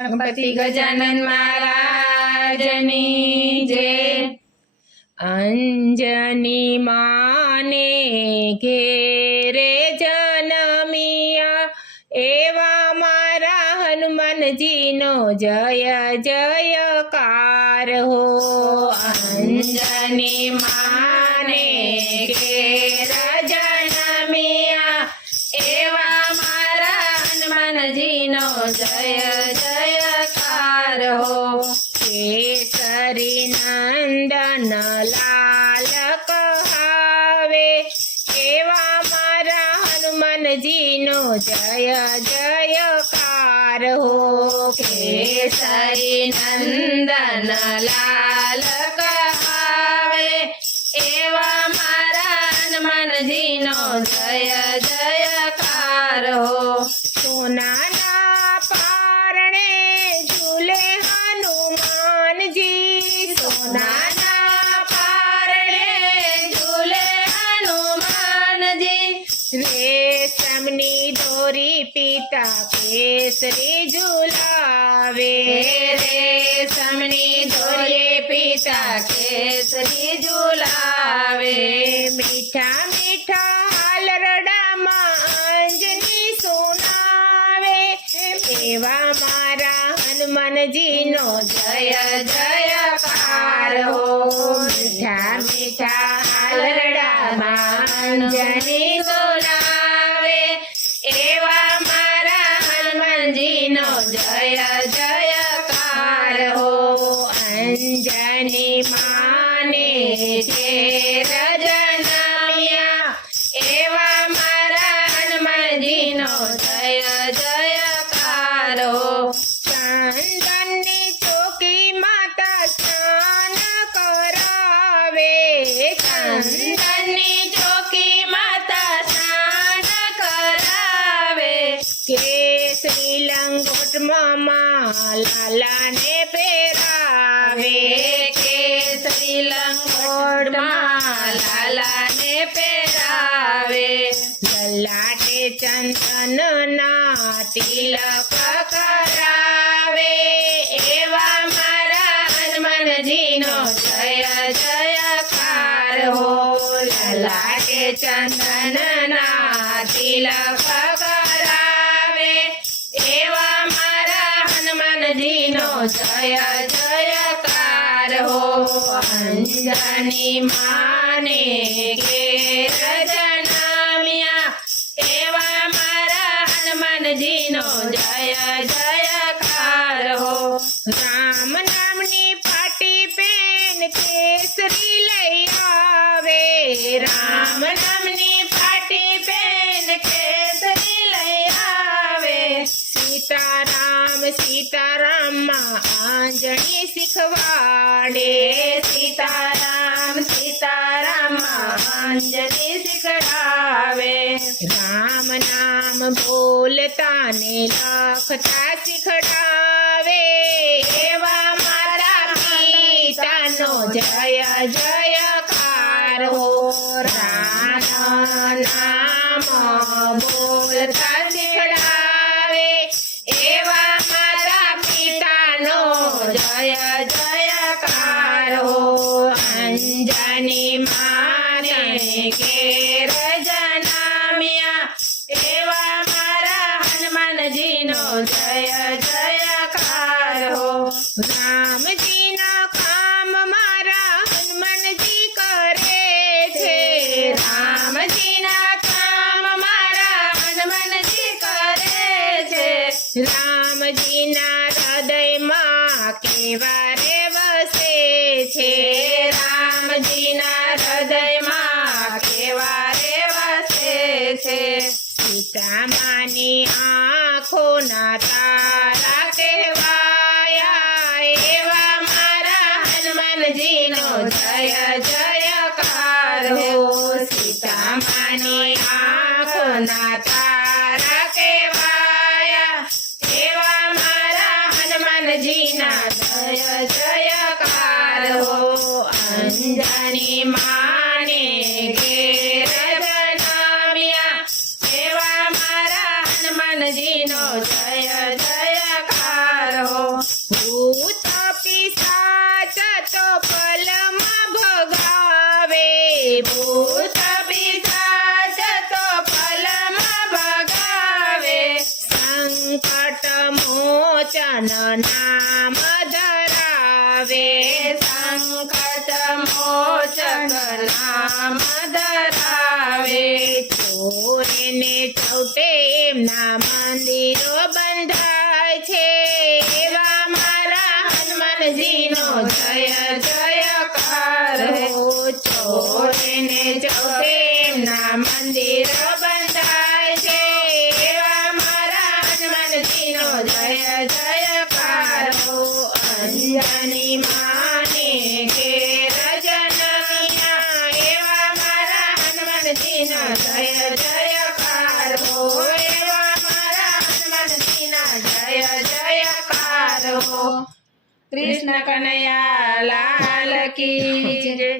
ગણપતિ ગજાનન મહારાજની જય। અંજની માને ઘેરે જનમિયા, એવા મારા હનુમાનજીનો જય જયકાર હો। અંજની માને ઘેર જનમિયા, એવા મારા હનુમાનજીનો જય જયકાર હો। કેસરી નંદન લાલ કહાવે, એવા મારા હનુમાનજીનો જય જયકાર હો। કેસરી નંદન લાલ કહાવે, એવા મારા હનુમાનજીનો જય જયકાર હો। સોનાના પારણે ઝૂલે હનુમાનજી, સોનાના પારણે ઝૂલે હનુમાનજી, રેશમની દોરી પિતા કેસરી ઝુલાવે, રેશમની દોરી પિતા કેસરી ઝુલાવે। મીઠા મીઠા હાલરડામાં અંજની સુનાવે, એવા મારા હનુમાનજીનો જય જયકાર હો। મીઠા મીઠા હાલરડામાં અંજની સુનાવે, એવા મારા હનુમાનજીનો જય જયકાર હો। અંજની માને ઘેર જનમિયા, એવા મારા હનુમાનજીનો જય જયકાર હો। ચંદનની ચોકી માતા સ્નાન કરાવે, ચંદનની ચોકી માતા સ્નાન કરાવે, કેસરી લંગોટમાં લાલાને પહેરાવે, કેસરી લંગોટમાં લાલાને પહેરાવે, લલાટે ચંદનના તિલક કરાવે, એવા મારા હનુમાનજીનો જય જયકાર હો। લલાટે ચંદનના તિલક કરાવે, એવા મારા હનુમાનજીનો જય જયકાર હો। અંજની માને ઘેર જનમિયા, એવા મારા હનુમાનજીનો જય જયકાર હો। રામ નામની પાટી પેન કેસરી લઈ આવે, રામ નામની પાટી પેન કેસરી લઈ આવે, સીતારામ સીતારામમાં આંજણી શીખવાડે, સીતારામ સીતારામમાં આંજણી શીખડાવે, રામ નામ બોલતા ને લખતા શીખડાવે, એવા મારા પિતાનો જય જયકાર હો। રામ નામ બોલતા શીખડાવે, એવા મારા પિતાનો જય જયકાર હો। અંજની માને ઘેર જનમિયા, એવા મારા હનુમાનજીનો જય જયકાર હો। રામજીના કામ મારા હનુમાનજી કરે છે, રામજીના કામ મારા હનુમાનજી કરે છે, રામજીના હૃદયમાં કેવા રે વસે છે, રામજીના હૃદયમાં કેવા રે વસે છે, સીતામાની આંખોના તારા કહેવાયા, એવા મારા હનુમાનજીનો જય જયકાર હો। સીતામાની આંખોના તારા કહેવાયા, એવા મારા હનુમાનજીના જય જયકાર હો। અંજની માને ઘેર જનમિયા, એવા મારા હનુમાનજીનો જય જયકાર હો। મોચન નામ ધરાવે સંકટ મોચન નામ ધરાવે ચોરેને ચૌટે એમના મંદિરો બંધાય છે એવા મારા હનુમાનજીનો જય જયકાર હો ચોરેને ચૌટે એમના મંદિરો બંધાય છે એવા મારા હનુમાનજીનો જય જયકાર હો અંજની માને ઘેર જનમિયા એવા મારા હનુમાનજીનો જય જયકાર હો એવા મારા હનુમાનજીના જય જયકાર હો કૃષ્ણ કનૈયા લાલ કી જય.